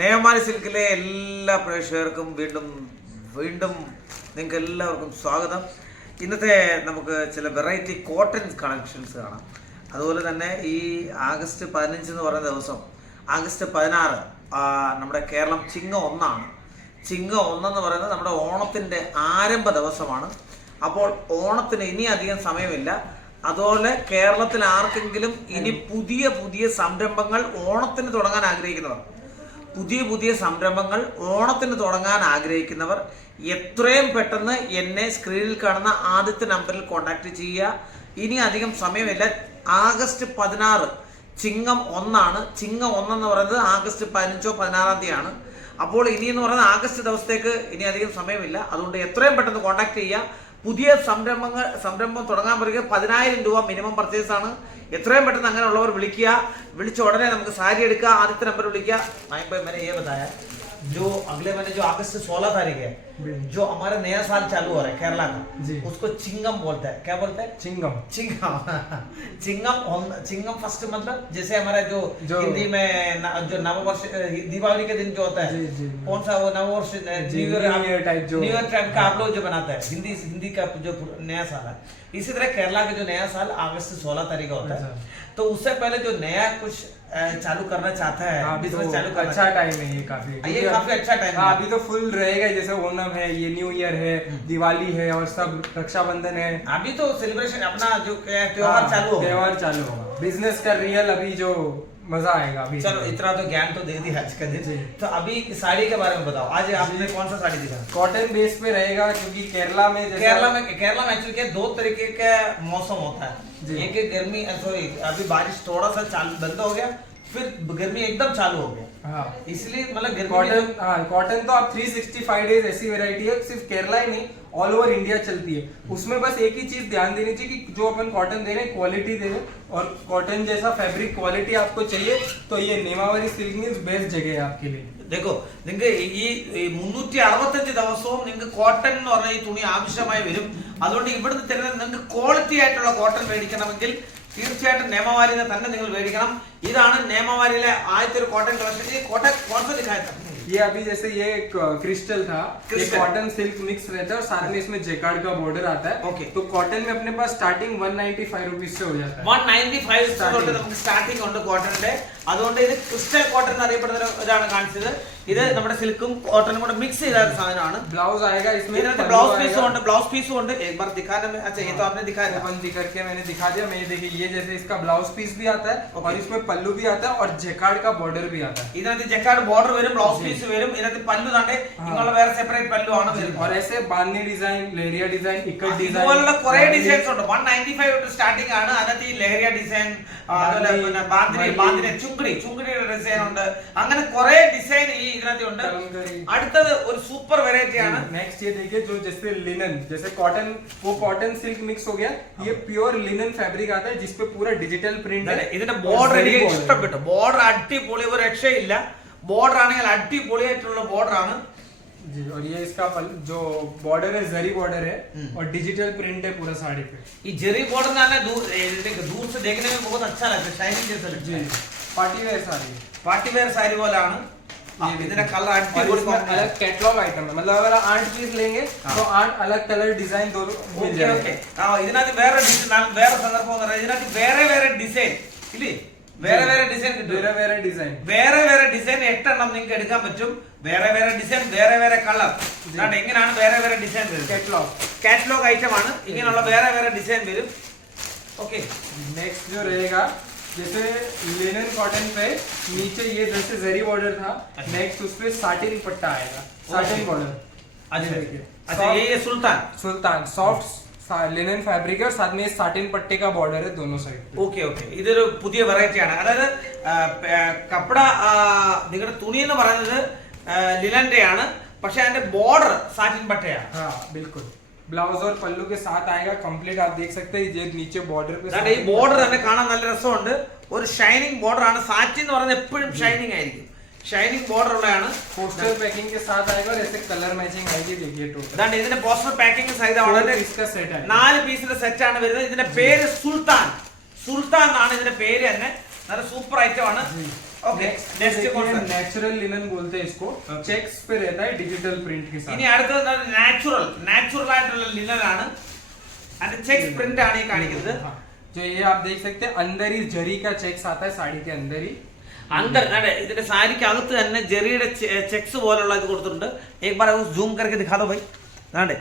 നേമാരി സിൽക്കിലെ എല്ലാ പ്രേക്ഷകർക്കും വീണ്ടും നിങ്ങൾക്ക് എല്ലാവർക്കും സ്വാഗതം. ഇന്നത്തെ നമുക്ക് ചില വെറൈറ്റി കോട്ടൺ കളക്ഷൻസ് കാണാം. അതുപോലെ തന്നെ ഈ ആഗസ്റ്റ് 15 എന്ന് പറയുന്ന ദിവസം, ആഗസ്റ്റ് 16 നമ്മുടെ കേരളം ചിങ്ങം 1 ആണ്. ചിങ്ങം 1 എന്ന് പറയുന്നത് നമ്മുടെ ഓണത്തിൻ്റെ ആരംഭ ദിവസമാണ്. അപ്പോൾ ഓണത്തിന് ഇനി അധികം സമയമില്ല. അതുപോലെ കേരളത്തിൽ ആർക്കെങ്കിലും ഇനി പുതിയ സംരംഭങ്ങൾ ഓണത്തിന് തുടങ്ങാൻ ആഗ്രഹിക്കുന്നവർ, പുതിയ സംരംഭങ്ങൾ ഓണത്തിന് തുടങ്ങാൻ ആഗ്രഹിക്കുന്നവർ എത്രയും പെട്ടെന്ന് എന്നെ സ്ക്രീനിൽ കാണുന്ന ആദ്യത്തെ നമ്പറിൽ കോൺടാക്ട് ചെയ്യുക. ഇനി അധികം സമയമില്ല. ആഗസ്റ്റ് 16 ചിങ്ങം 1 ആണ്. ചിങ്ങം 1 എന്ന് പറയുന്നത് ആഗസ്റ്റ് 15 16 തീയതിയാണ്. അപ്പോൾ ഇനി എന്ന് പറയുന്നത് ആഗസ്റ്റ് ദിവസത്തേക്ക് ഇനി അധികം സമയമില്ല. അതുകൊണ്ട് എത്രയും പെട്ടെന്ന് കോൺടാക്ട് ചെയ്യുക. പുതിയ സംരംഭം തുടങ്ങാൻ പറയുക 10,000 രൂപ മിനിമം പർച്ചേസ് ആണ്. എത്രയും പെട്ടെന്ന് അങ്ങനെയുള്ളവർ വിളിച്ച ഉടനെ നമുക്ക് സാരി എടുക്കുക. ആദ്യത്തെ നമ്പർ വിളിക്കുക. मैंने ये बताया जो अगले महीने जो अगस्त 16 तारीख है, जो हमारा नया साल चालू हो रहा है केरला का, उसको चिंगम बोलते हैं. क्या बोलते हैं? चिंगम फर्स्ट मतलब जैसे हमारा जो हिंदी में जो नववर्ष दीपावली के दिन जो होता है, कौन सा वो नववर्ष न्यू ईयर टाइप का आप लोग जो बनाते हैं, हिंदी का जो नया साल है. इसी तरह केरला का जो नया साल अगस्त 16 तारीख का होता है. तो उससे पहले जो नया कुछ चालू करना चाहता है, बिजनेस चालू करना, अच्छा टाइम है ये काफी अच्छा टाइम है. अभी तो फुल रहेगा. जैसे ओणम है, ये न्यू ईयर है, दिवाली है और सब रक्षाबंधन है. अभी तो सेलिब्रेशन अपना जो त्योहार चालू होगा. बिजनेस का रियल अभी जो मजा आएगा अभी. चलो इतना तो ज्ञान तो दे दिया आज का दिन. तो अभी साड़ी के बारे में बताओ. आज आपने कौन सा साड़ी दिखा? कॉटन बेस पे रहेगा, क्योंकि केरला में एक्चुअली क्या 2 तरीके का मौसम होता है. एक गर्मी, सॉरी अभी बारिश थोड़ा सा बंद हो गया, फिर गर्मी एकदम चालू हो गया. हाँ, इसलिए मतलब कॉटन तो आप 365 डेज ऐसी वैरायटी है, सिर्फ केरला ही नहीं ऑल ओवर इंडिया चलती है. उसमें बस एक ही चीज ध्यान देनी चाहिए कि जो अपन कॉटन दे रहे हैं क्वालिटी दे रहे हैं, और कॉटन जैसा फैब्रिक क्वालिटी आपको चाहिए तो ये नेमावरी सिल्क मिल्स बेस्ट जगह है आपके लिए. देखो നിങ്ങൾക്ക് ഈ 365 ദിവസവും നിങ്ങൾക്ക് കോട്ടൺ എന്ന് പറഞ്ഞ ഈ തുണി ആവശ്യമായി വരും. അതുകൊണ്ട് ഇവിടുന്ന് തരുന്ന നിങ്ങൾക്ക് ക്വാളിറ്റി ആയിട്ടുള്ള കോട്ടൺ മേടിക്കണമെങ്കിൽ തീർച്ചയായിട്ടും നേമവാരിനെ തന്നെ നിങ്ങൾ മേടിക്കണം. ഇതാണ് നേമവാരിയിലെ ആദ്യത്തെ ഒരു കോട്ടൺ കളക്ഷൻ. ഈ കോട്ടൺ कौन सा दिखाया था? ये अभी जैसे ये क्रिस्टल था, ये कॉटन सिल्क मिक्स रहता है और साथ में इसमें जेकार्ड का बॉर्डर आता है. ओके. तो कॉटन में अपने पास स्टार्टिंग 195 रुपीस से हो जाता है. 195 തൊട്ട് നമുക്ക് സ്റ്റാർട്ടിംഗ് ഉണ്ട് കോട്ടണിന്റെ. അതുകൊണ്ട് ഇത് ക്രിസ്റ്റൽ കോട്ടൺ എന്ന് അറിയപ്പെടുന്ന ഇതാണ് കാണിച്ചത്. ഇത് നമ്മുടെ സിൽക്കും കോട്ടണും കൂടെ മിക്സ് ചെയ്ത സാധനമാണ്. ब्लाउज आएगा इसमें, ब्लाउज पीस ഉണ്ട്. एक बार दिखाने में, अच्छा ये तो आपने दिखाया था, बंद करके मैंने दिखा दिया. मैं देखिए ये जैसे इसका ब्लाउज पीस भी आता है और इसमें पल्लू भी आता है और जेकार्ड का बॉर्डर भी आता है. ഇതിനകത്ത് ജക്കാർഡ് ബോർഡർ വരും, ബ്ലൗസ് പീസ് വരും. ഇതിനകത്ത് പല്ലു താണ്ടെ നിങ്ങളുടെ വേറെ സെപ്പറേറ്റ് പല്ലു ആണ് വരുന്നത്. और ऐसे बांधनी डिजाइन, लहरिया डिजाइन, इकट डिजाइन, ഇതുപോലുള്ള കുറേ ഡിസൈൻസ് ഉണ്ട്. 195 തൊട്ട് സ്റ്റാർട്ടിംഗ് ആണ്. അതിനകത്ത് ഈ ലഹരിയ ഡിസൈൻ, അതുപോലെ പിന്നെ ബാന്തിനി ചുങ്കടിയുടെ ഡിസൈൻ ഉണ്ട്. അങ്ങനെ കുറേ ഡിസൈൻ ഈ ഇതിനകത്ത് ഉണ്ട്. അടുത്തത് ഒരു സൂപ്പർ വെറൈറ്റി ആണ്. नेक्स्ट ये देखिए जो जैसे लिनन, जैसे कॉटन, वो कॉटन सिल्क मिक्स हो गया. ये प्योर लिनन फैब्रिक आता है जिसपे पूरा डिजिटल प्रिंट है. ഇതിന്റെ ബോർഡർ എനിക്ക് ഇഷ്ടപ്പെട്ടു. ബോർഡർ അടിപൊളി, ഒരു രക്ഷയില്ല. ബോർഡർ ആണെങ്കിൽ അടിപൊളിയായിട്ടുള്ള ബോർഡർ ആണ്. जी, और ये इसका जो बॉर्डर है जरी बॉर्डर है और डिजिटल प्रिंट है पूरा साड़ी पे. ये जरी बॉर्डर ना दूर से देखने में बहुत अच्छा लगता है, शाइनिंग जैसा लगता है. पार्टी वेयर साड़ी वाला ആണ്. ഇതിന്റെ കളർ അടിപൊളി, अलग कैटलॉग आइटम है. मतलब अगर 8 पीस लेंगे तो 8 अलग कलर डिजाइन दोनों मिल जाएंगे. ഇതിനകത്ത് വേറെ സന്ദർഭം എന്ന് പറയുന്നത് ഇതിനകത്ത് വേറെ ഡിസൈൻ ഇല്ലേ? വേറെ ഡിസൈൻ കിട്ടും. വേറെ ഡിസൈൻ 8 എണ്ണം നിങ്ങൾക്ക് എടുക്കാൻ പറ്റും. വേറെ ഡിസൈൻ, വേറെ കളർ. അതാണ് എങ്ങനെയാണ് വേറെ ഡിസൈൻ വരും. കാറ്റലോഗ് ഐറ്റം ആണ്. ഇങ്ങനെയുള്ള വേറെ ഡിസൈൻ വരും. ഓക്കെ. नेक्स्ट जो रहेगा जैसे लिनन कॉटन पे नीचे ये जैसे जरी बॉर्डर था, नेक्स्ट उस पे साटिन पट्टा आएगा, साटिन बॉर्डर. अच्छा ये सुल्तान सॉफ्ट लिनन फैब्रिक है और साथ में साटिन पट्टे का बॉर्डर है दोनों साइड. ഓക്കെ. ഇതൊരു പുതിയ വെറൈറ്റി ആണ്. അതായത് കപ്പട നിങ്ങളുടെ തുണി എന്ന് പറയുന്നത് ലിനന്റെ ആണ്, പക്ഷെ അതിന്റെ ബോർഡർ സാറ്റിൻ പട്ടയാണ്. हाँ बिल्कुल. ब्लाउज और पल्लू के साथ आएगा कंप्लीट. आप देख सकते हैं ये नीचे बॉर्डर पे ഈ ബോർഡർ തന്നെ കാണാൻ നല്ല രസമുണ്ട്. ഒരു ഷൈനിങ് ബോർഡർ ആണ്. സാറ്റിൻ എന്ന് പറയുന്നത് എപ്പോഴും ഷൈനിങ് ആയിരിക്കും. ഷൈനിങ് ബോർഡർ ഉള്ളതാണ്. പോസ്റ്റർ पैकिंग के साथ आएगा और ऐसे कलर मैचिंग आएगी. देखिए टोटल ഇതാണ് ഇതിന്റെ പോസ്റ്റർ പാക്കിംഗ് സൈസ് ആണ്. इसका सेट है 4 പീസിന്റെ സെറ്റ് ആണ് വരുന്നത്. ഇതിന്റെ പേര് സുൽത്താൻ എന്നാണ് ഇതിന്റെ പേര് തന്നെ. നല്ല സൂപ്പർ ഐറ്റം ആണ്. Okay, next कौन सा? नेचुरल लिनन बोलते हैं इसको, चेक्स पे रहता है डिजिटल प्रिंट के साथ. ഇനി അടുത്തത് നാച്ചുറൽ ആയിട്ടുള്ള ലിനൻ ആണ്. അതിന്റെ ചെക്സ് പ്രിന്റ് ആണ് ഈ കാണിക്കുന്നത്. हाँ, जो ये आप देख सकते हैं अंदर ही जरी का चेक्स आता है साड़ी के अंदर ही. അതെ ഇതിന്റെ സാരിക്ക് അകത്ത് തന്നെ ജെറിയുടെ ചെക്സ് പോലുള്ള ഇത് കൊടുത്തിട്ടുണ്ട്. एक बार സൂം करके दिखा दो भाई. അതെ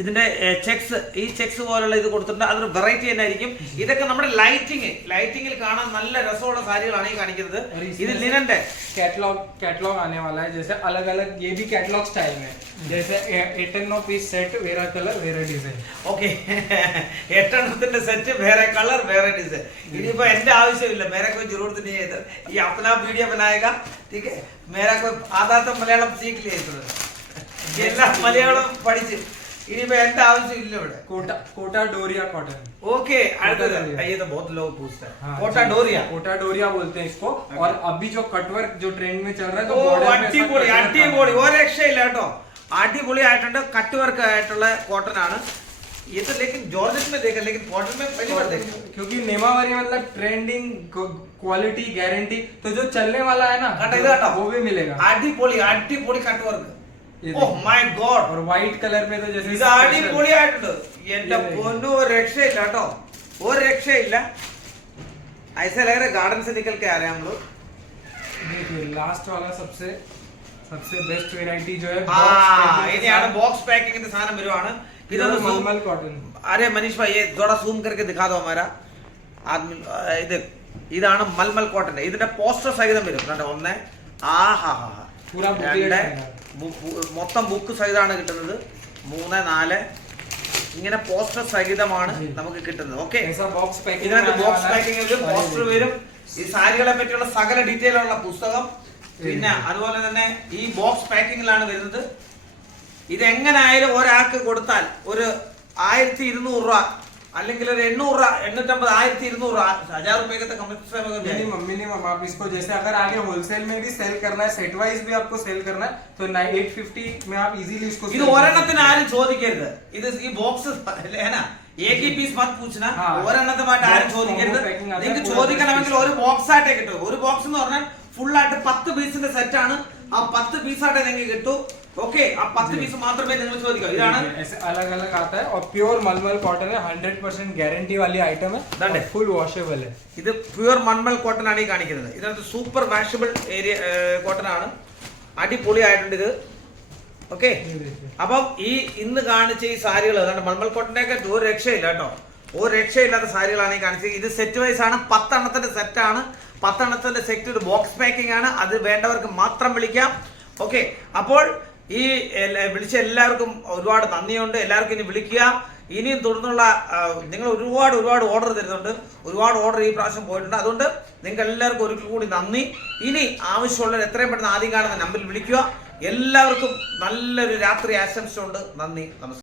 ഇതിന്റെ ചെക്സ്, ഈ ചെക്സ് പോലുള്ള ഇത് കൊടുത്തിട്ടുണ്ട്. അതൊരു വെറൈറ്റി തന്നെ ആയിരിക്കും. ഇതൊക്കെ നമ്മുടെ ലൈറ്റിംഗിൽ കാണാൻ നല്ല രസമുള്ള സാരികളാണ് ഈ കാണിക്കുന്നത്. ഇത് ലിനന്റെ कैटलॉग आने वाला है, जैसे अलग अलग ये भी कैटलॉग स्टाइल में, जैसे 8 पीस सेट वेरा कलर वेरा डिजाइन. ഓക്കെ 8 സെറ്റ് വേറെ കളർ വേറെ ഡിസൈൻ. ഇനിയിപ്പോ എന്റെ ആവശ്യമില്ല, മേരെ कोई जरूरत नहीं है. ये अपना वीडियो बनाएगा, ठीक है. मेरा कोई आधा तो मलयालम सीख लिया എല്ലാം മലയാളം പഠിച്ച് ഇനിയിപ്പോ എന്റെ ആവശ്യമില്ല ഇവിടെ. कोटा डोरिया कॉटन. ओके അടുത്തത് ये तो बहुत लोग पूछता है. कोटा डोरिया बोलते हैं इसको. और अभी जो कटवर्क जो ट्रेंड में चल रहा है, तो അടിപൊളി ഒരു രക്ഷയില്ല കേട്ടോ. അടിപൊളി ആയിട്ടുണ്ട്. കട്ട് വർക്ക് ആയിട്ടുള്ള കോട്ടൺ ആണ് ഇത്. लेकिन जॉर्जेट में देखा, लेकिन कॉटन में पहली बार देखा. क्योंकि नेमावरी मतलब ट्रेंडिंग क्वालिटी गारंटी, तो जो चलने वाला है ना वो भी मिलेगा. അടിപൊളി cut work. Oh my god. और व्हाइट कलर में तो जैसे ഇത് അടിപൊളിയായിട്ടുണ്ട്. എന്റെ പൊന്നു ഒരു രക്ഷയില്ല കേട്ടോ, ഒരു രക്ഷയില്ല. ऐसे लग रहा है गार्डन से निकल के आ रहे हैं हम लोग. देखिए लास्ट वाला सबसे बेस्ट वेराइटी जो है ഇനിയാണ് ബോക്സ് പാക്കിങ്ങിന്റെ സാധനം വരുവാണ്. ഇതൊന്ന് मलमल कॉटन. अरे मनीष भाई ये थोड़ा जूम करके दिखा दो हमारा आदमी. ഇതാണ് മൽമൽ കോട്ടൺ. ഇതിന്റെ പോസ്റ്റർ സഹിതം വരും. കണ്ടോ, 1 पूरा മൊത്തം ബുക്ക് സഹിതമാണ് കിട്ടുന്നത്. 3 4 ഇങ്ങനെ പോസ്റ്റർ സഹിതമാണ് നമുക്ക് കിട്ടുന്നത്. ഓക്കെ ഇതിനകത്ത് ബോക്സ് പാക്കിംഗ് വരും, പോസ്റ്റർ വരും, ഈ സാരികളെ പറ്റിയുള്ള സകല ഡീറ്റെയിൽ ഉള്ള പുസ്തകം, പിന്നെ അതുപോലെ തന്നെ ഈ ബോക്സ് പാക്കിങ്ങിലാണ് വരുന്നത്. ഇത് എങ്ങനായാലും ഒരാൾക്ക് കൊടുത്താൽ ഒരു 1200 രൂപ അല്ലെങ്കിൽ ഒരു 800 850 1200 1000 रुपए के तक मिनिमम. आप इसको जैसे अगर आगे होलसेल में भी सेल करना है, सेट वाइज भी आपको सेल करना है, तो 850 में आप इजीली इसको. ഇത് ഒരെണ്ണത്തിന് ആരും ചോദിക്കരുത്. ഇത് ഈ ബോക്സ് एक ही पीस मत पूछना. ഒരെണ്ണത്തുമായിട്ട് ആരും ചോദിക്കരുത്. നിങ്ങൾക്ക് ചോദിക്കണമെങ്കിൽ ഒരു ബോക്സ് ആയിട്ടേ കിട്ടും. ഒരു ബോക്സ് എന്ന് പറഞ്ഞാൽ ഫുൾ ആയിട്ട് 10 പീസിന്റെ സെറ്റ് ആണ്. ആ 10 പീസായിട്ടേ നിങ്ങൾക്ക് കിട്ടൂ. ओके ആ 10 പീസ് മാത്രമേ നിങ്ങൾ ചോദിക്കൂ. ഇതാണ് ऐसे अलग अलग आता है और प्योर मलमल कॉटन है, 100% गारंटी वाली आइटम है, फुल वॉशेबल है. ഇത് പ്യുവർ മൺമൽ കോട്ടൺ ആണ് ഈ കാണിക്കുന്നത്. ഇതിനകത്ത് സൂപ്പർ വാഷബിൾ ഏരിയ കോട്ടൺ ആണ്. അടിപൊളി ആയിട്ടുണ്ട് ഇത്. ഓക്കെ അപ്പം ഈ ഇന്ന് കാണിച്ച ഈ സാരികൾ അതാണ് മൺമൽ കോട്ടന്റെ ഒക്കെ ഒരു രക്ഷയില്ല കേട്ടോ, ഒരു രക്ഷയില്ലാത്ത സാരികളാണ് ഈ കാണിച്ചത്. ഇത് സെറ്റ് വൈസ് ആണ്. 10 എണ്ണത്തിന്റെ സെറ്റ് ആണ്. 10 എണ്ണത്തിന്റെ സെറ്റ് ഒരു ബോക്സ് പാക്കിംഗ് ആണ്. അത് വേണ്ടവർക്ക് മാത്രം വിളിക്കാം. ഓക്കെ അപ്പോൾ ഈ വിളിച്ച എല്ലാവർക്കും ഒരുപാട് നന്ദിയുണ്ട്. എല്ലാവർക്കും ഇനി വിളിക്കുക. ഇനിയും തുടർന്നുള്ള നിങ്ങൾ ഒരുപാട് ഓർഡർ തരുന്നുണ്ട്. ഒരുപാട് ഓർഡർ ഈ പ്രാവശ്യം പോയിട്ടുണ്ട്. അതുകൊണ്ട് നിങ്ങൾക്ക് എല്ലാവർക്കും ഒരിക്കൽ കൂടി നന്ദി. ഇനി ആവശ്യമുള്ളവർ എത്രയും പെട്ടെന്ന് ആദ്യം കാണുന്ന നമ്പറിൽ വിളിക്കുക. എല്ലാവർക്കും നല്ലൊരു രാത്രി ആശംസയുണ്ട്. നന്ദി, നമസ്കാരം.